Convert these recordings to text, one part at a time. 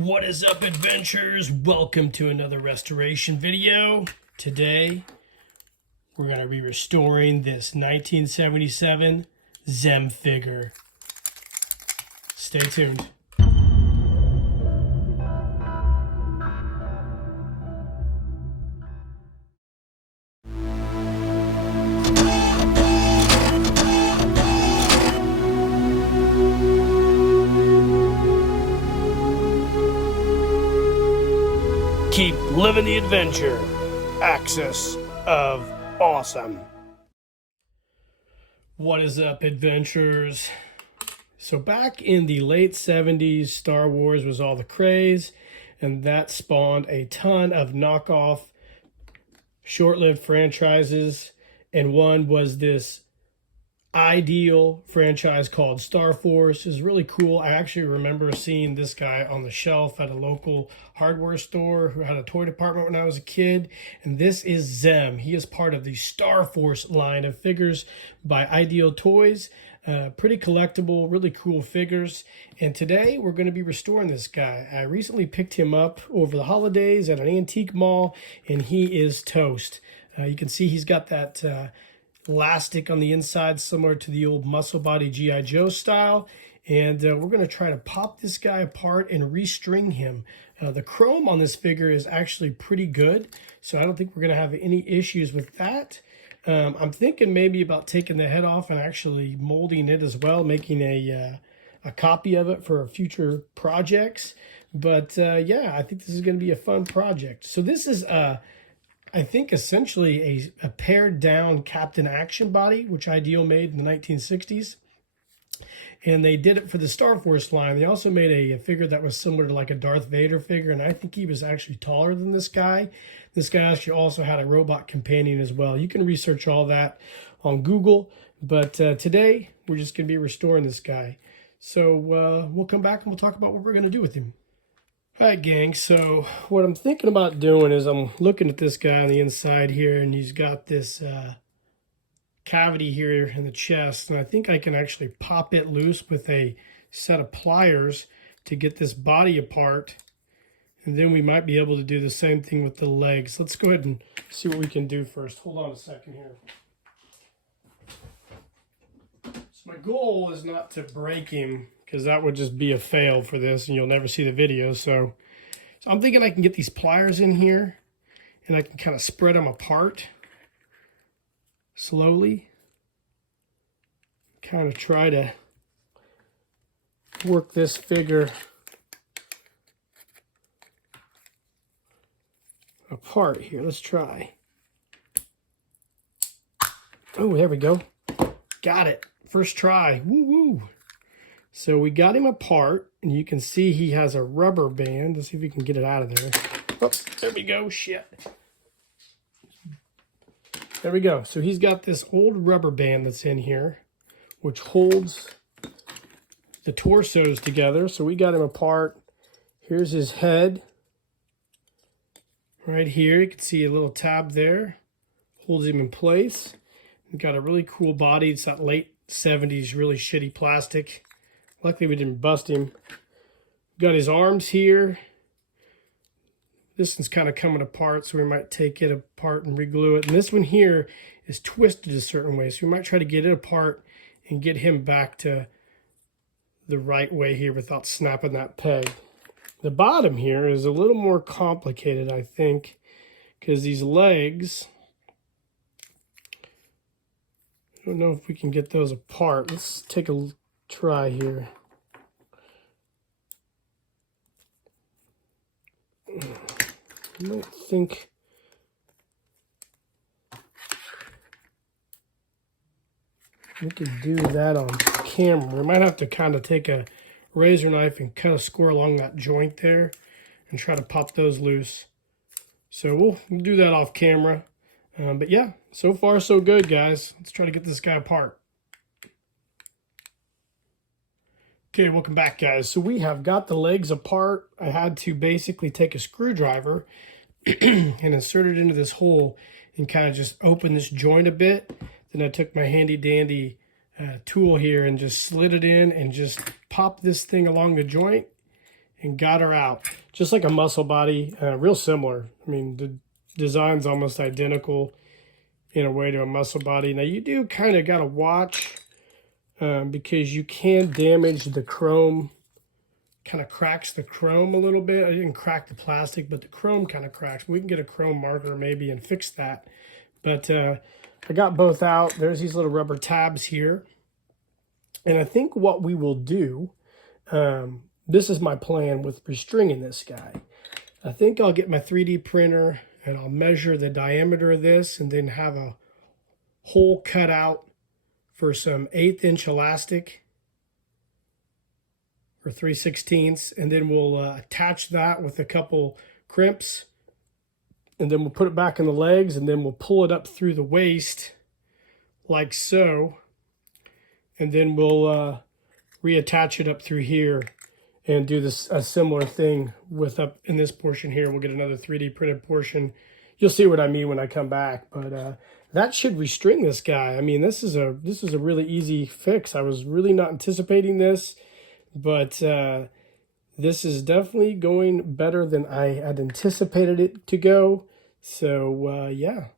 What is up, adventurers? Welcome to another restoration video. Today we're going to be restoring this 1977 Zem figure. Stay tuned. Keep living the adventure. Axis of Awesome. What is up, adventurers? So back in the late 70s, Star Wars was all the craze, and that spawned a ton of knockoff, short-lived franchises, and one was this ideal franchise called Star Force. Is really cool. I actually remember seeing this guy on the shelf at a local hardware store who had a toy department when I was a kid, and this is Zem. He is part of the Star Force line of figures by Ideal Toys. Pretty collectible, really cool figures, and today we're going to be restoring this guy. I recently picked him up over the holidays at an antique mall, and he is toast. You can see he's got that elastic on the inside, similar to the old muscle body G.I. Joe style, and we're going to try to pop this guy apart and restring him. The chrome on this figure is actually pretty good, so I don't think we're going to have any issues with that. I'm thinking maybe about taking the head off and actually molding it as well, making a copy of it for future projects. But yeah, I think this is going to be a fun project. So this is I think essentially a pared down Captain Action body, which Ideal made in the 1960s. And they did it for the Star Force line. They also made a figure that was similar to like a Darth Vader figure, and I think he was actually taller than this guy. This guy actually also had a robot companion as well. You can research all that on Google, but today we're just going to be restoring this guy. So we'll come back and we'll talk about what we're going to do with him. All right, gang, so what I'm thinking about doing is I'm looking at this guy on the inside here, and he's got this cavity here in the chest, and I think I can actually pop it loose with a set of pliers to get this body apart, and then we might be able to do the same thing with the legs. Let's go ahead and see what we can do first. Hold on a second here. So my goal is not to break him, because that would just be a fail for this and you'll never see the video. So I'm thinking I can get these pliers in here and I can kind of spread them apart slowly. Kind of try to work this figure apart here. Let's try. Oh, there we go. Got it. First try. Woo woo. So we got him apart, and you can see he has a rubber band. Let's see if we can get it out of there. Oh, there we go. Shit. There we go. So he's got this old rubber band that's in here, which holds the torsos together. So we got him apart. Here's his head. Right here, you can see a little tab there. Holds him in place. He's got a really cool body. It's that late 70s, really shitty plastic. Luckily we didn't bust him. Got his arms here. This one's kind of coming apart, so we might take it apart and reglue it. And this one here is twisted a certain way, so we might try to get it apart and get him back to the right way here without snapping that peg. The bottom here is a little more complicated, I think, because these legs, I don't know if we can get those apart. Let's take a try here. I might think we could do that on camera. We might have to kind of take a razor knife and cut a score along that joint there and try to pop those loose. So we'll do that off camera. But yeah, so far so good, guys. Let's try to get this guy apart. Okay, welcome back, guys. So we have got the legs apart. I had to basically take a screwdriver and insert it into this hole and kind of just open this joint a bit. Then I took my handy dandy tool here and just slid it in and just popped this thing along the joint. and got her out. Just like a muscle body, real similar. I mean, the design's almost identical in a way to a muscle body. Now you do kind of got to watch because you can damage the chrome, kind of cracks the chrome a little bit. I didn't crack the plastic, but the chrome kind of cracks. We can get a chrome marker maybe and fix that. But I got both out. There's these little rubber tabs here. And I think what we will do, this is my plan with restringing this guy. I think I'll get my 3D printer and I'll measure the diameter of this and then have a hole cut out for some 1/8 inch elastic or 3/16, and then we'll attach that with a couple crimps, and then we'll put it back in the legs, and then we'll pull it up through the waist like so, and then we'll reattach it up through here and do this a similar thing with up in this portion here. We'll get another 3D printed portion. You'll see what I mean when I come back, but that should restring this guy. I mean, this is a really easy fix. I was really not anticipating this, but this is definitely going better than I had anticipated it to go. So yeah,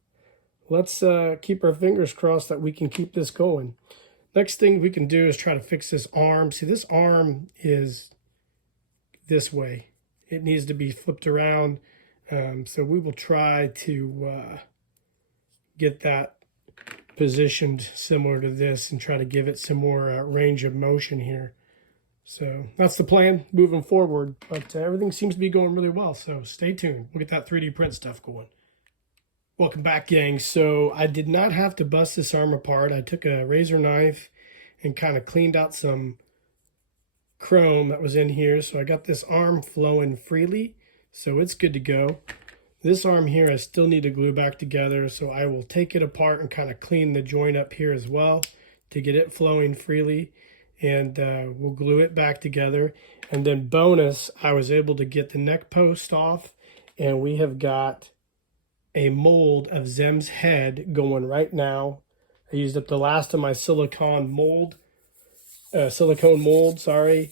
let's keep our fingers crossed that we can keep this going. Next thing we can do is try to fix this arm. See, this arm is this way. It needs to be flipped around. So we will try to get that positioned similar to this and try to give it some more range of motion here. So that's the plan moving forward, but everything seems to be going really well. So stay tuned. We'll get that 3D print stuff going. Welcome back, gang. So I did not have to bust this arm apart. I took a razor knife and kind of cleaned out some chrome that was in here. So I got this arm flowing freely, so it's good to go. This arm here I still need to glue back together, so I will take it apart and kind of clean the joint up here as well to get it flowing freely, and we'll glue it back together. And then bonus, I was able to get the neck post off, and we have got a mold of Zem's head going right now. I used up the last of my silicone mold, sorry.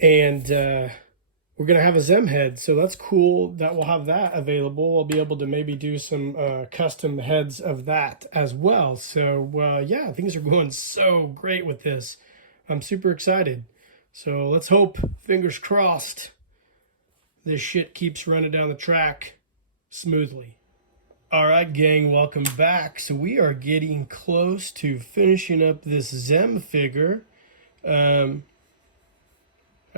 And we're going to have a Zem head, so that's cool that we'll have that available. I'll be able to maybe do some custom heads of that as well. So yeah, things are going so great with this. I'm super excited. So let's hope, fingers crossed, this shit keeps running down the track smoothly. All right, gang, welcome back. So we are getting close to finishing up this Zem figure. I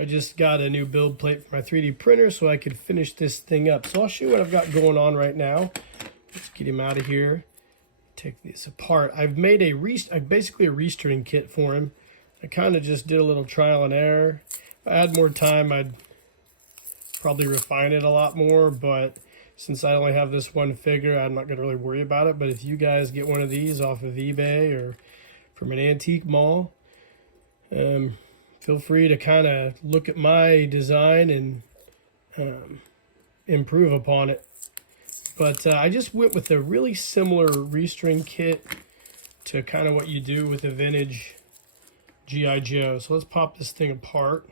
just got a new build plate for my 3D printer so I could finish this thing up. So I'll show you what I've got going on right now. Let's get him out of here. Take this apart. I've made basically a restring kit for him. I kind of just did a little trial and error. If I had more time, I'd probably refine it a lot more, but since I only have this one figure, I'm not going to really worry about it. But if you guys get one of these off of eBay or from an antique mall, feel free to kind of look at my design and improve upon it. But I just went with a really similar restring kit to kind of what you do with a vintage G.I. Joe. So let's pop this thing apart.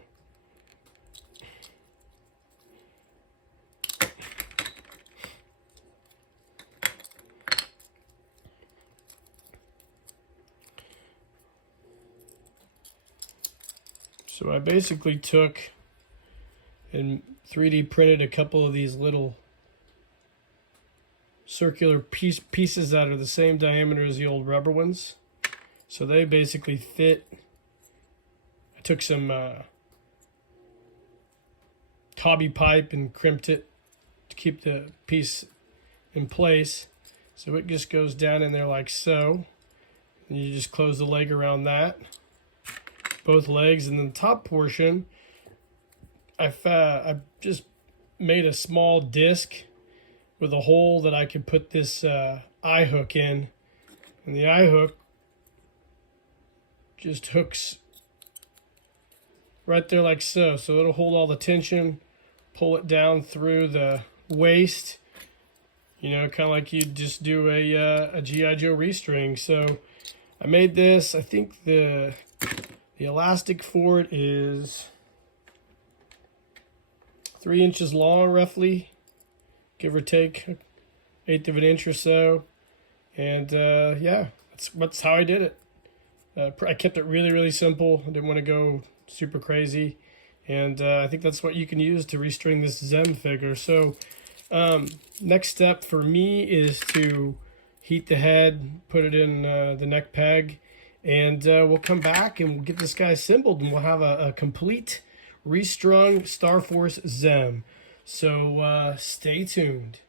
So I basically took and 3D printed a couple of these little circular pieces that are the same diameter as the old rubber ones. So they basically fit. I took some cobby pipe and crimped it to keep the piece in place. So it just goes down in there like so. And you just close the leg around that. Both legs, and then the top portion, I just made a small disc with a hole that I could put this eye hook in, and the eye hook just hooks right there like so. So it'll hold all the tension, pull it down through the waist, you know, kind of like you'd just do a G.I. Joe restring. So I made this. I think the elastic for it is 3 inches long, roughly, give or take, 1/8 of an inch or so. And yeah, that's how I did it. I kept it really, really simple. I didn't want to go super crazy. And I think that's what you can use to restring this Zem figure. So next step for me is to heat the head, put it in the neck peg, and we'll come back and we'll get this guy assembled, and we'll have a complete restrung Star Force Zem. So stay tuned.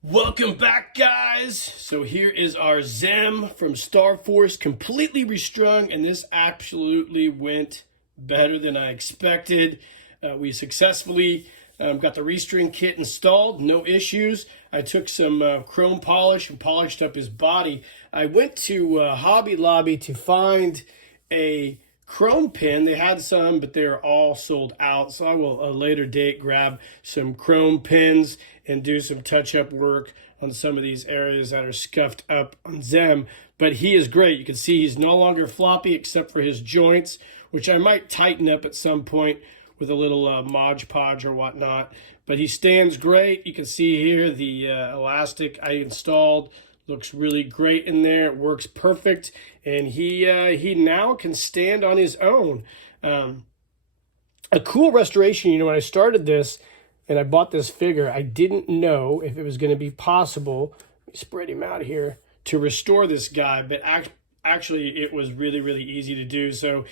Welcome back, guys. So here is our Zem from Star Force, completely restrung, and this absolutely went better than I expected. We successfully got the restring kit installed, no issues. I took some chrome polish and polished up his body. I went to Hobby Lobby to find a chrome pin. They had some, but they're all sold out. So I will, at a later date, grab some chrome pins and do some touch-up work on some of these areas that are scuffed up on Zem. But he is great. You can see he's no longer floppy except for his joints, which I might tighten up at some point with a little Mod Podge or whatnot. But he stands great. You can see here the elastic I installed looks really great in there. It works perfect, and he now can stand on his own. A cool restoration, you know, when I started this and I bought this figure, I didn't know if it was going to be possible, let me spread him out here, to restore this guy, but actually it was really, really easy to do. So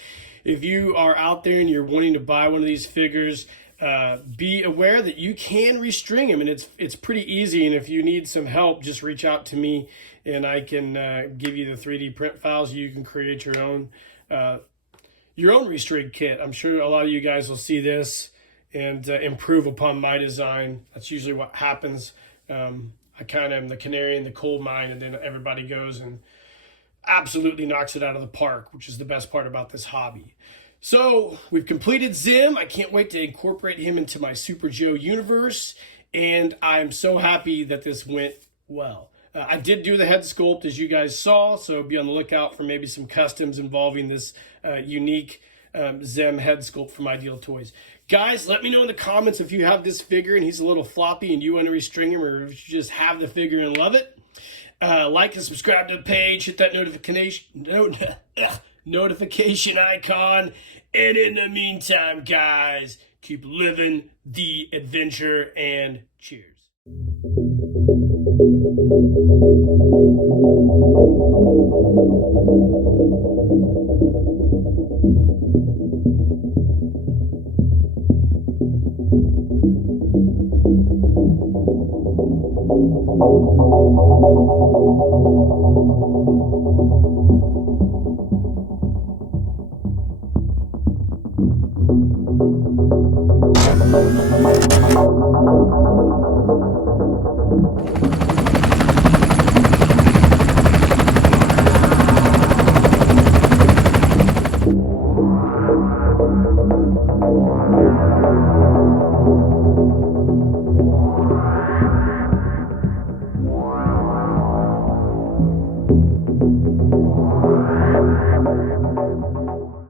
if you are out there and you're wanting to buy one of these figures, be aware that you can restring him, and it's pretty easy. And if you need some help, just reach out to me and I can give you the 3D print files. You can create your own restring kit. I'm sure a lot of you guys will see this and improve upon my design. That's usually what happens. I kind of am the canary in the coal mine, and then everybody goes and absolutely knocks it out of the park, which is the best part about this hobby. So we've completed Zem. I can't wait to incorporate him into my Super Joe universe, and I'm so happy that this went well. I did do the head sculpt, as you guys saw, so be on the lookout for maybe some customs involving this unique Zem head sculpt from Ideal Toys. Guys, let me know in the comments if you have this figure and he's a little floppy and you want to restring him, or if you just have the figure and love it. Like and subscribe to the page, hit that notification icon, and in the meantime, guys, keep living the adventure, and cheers.